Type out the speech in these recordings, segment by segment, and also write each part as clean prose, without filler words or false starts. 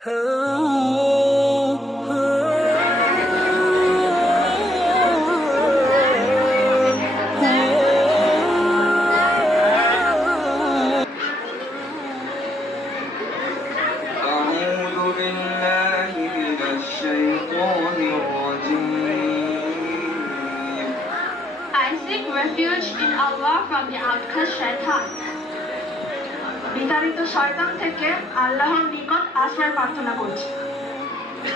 بالله من الشيطان الرجيم. I seek refuge in Allah from the outcast shaitan. বিতাড়িত শয়তান থেকে আল্লাহর নিকট আশ্রয় প্রার্থনা করছি।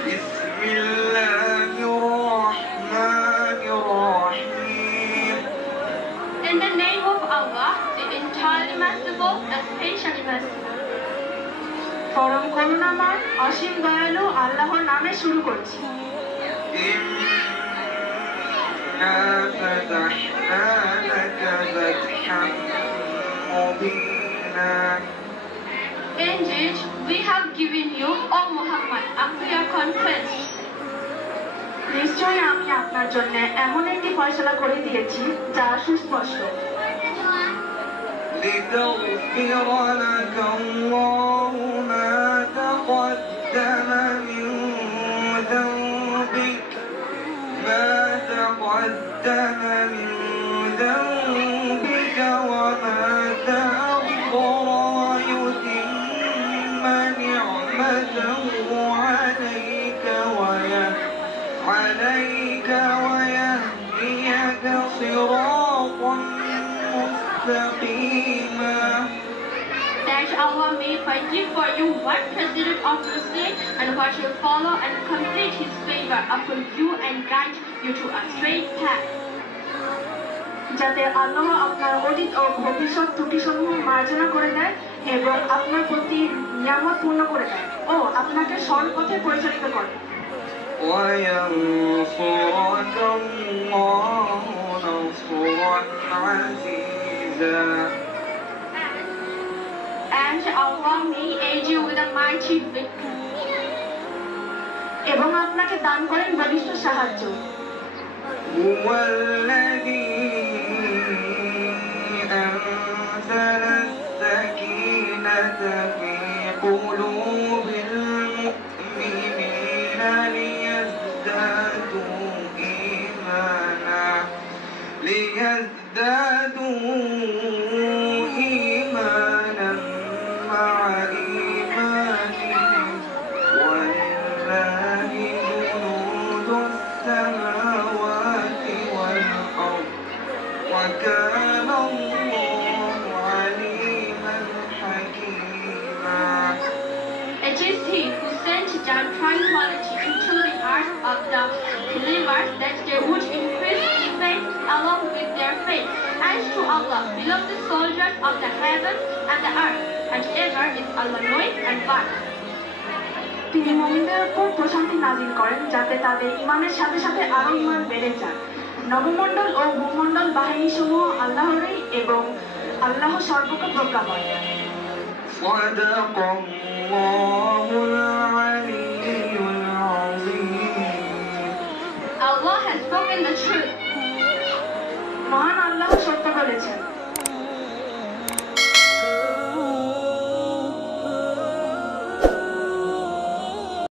বিসমিল্লাহির রহমানির রহিম। In the name of Allah, the entirely merciful and patiently merciful. পরম করুণাময় অসীম দয়ালু আল্লাহর নামে শুরু করছি। ইন্না ফাতাহনা লাকা ফাতহাম মুবিনা। Indeed, we have given you, O Muhammad, a clear conquest. নিশ্চয়ই আমি আপনার জন্য এমন একটি ফয়সালা করে দিয়েছি যা সুস্পষ্ট। لتغفر لك الله ما تقدم من ذنبك وما تأخر ويتم نعمته عليك ويهديك صراطا مستقيما. That Allah may forgive for you what preceded of your sin and what will follow, and complete His favor upon you and guide you to a straight path. যাতে আল্লাহ আপনার অতীত ও ভবিষ্যৎ ত্রুটিসমূহ মার্জনা করে দেয় এবং আপনার প্রতি নিয়ামত পূর্ণ করে দেয় ও আপনাকে সৎ পথে পরিচালিত করে। وينصرك الله نصرا عزيزا. And Allah may aid you with a mighty victory. এবং আপনাকে দান করেন বলিষ্ঠ সাহায্য। هو الذي أنزل السكينة في قلوب المؤمنين ليزدادوا إيمانا مع إيمانهم ولله جنود السماوات والأرض وكان الله عليما حكيما. It is He who sent down tranquility into the hearts of the believers that they would increase in faith along with their faith. And to Allah belong the soldiers of the heavens and the earth, and ever is Allah knowing and wise. তিনি মুমিনদের উপর প্রশান্তি নাজিল করেন যাতে তাদের ঈমানের সাথে সাথে আরো ঈমান বেড়ে যায়। নবমণ্ডল ও ভূমণ্ডল বাহিনীসমূহ আল্লাহরই এবং আল্লাহ সর্বজ্ঞ প্রজ্ঞাময়। صدق الله العلي العظيم. Allah has spoken the truth. মহান আল্লাহ সত্য বলেছেন।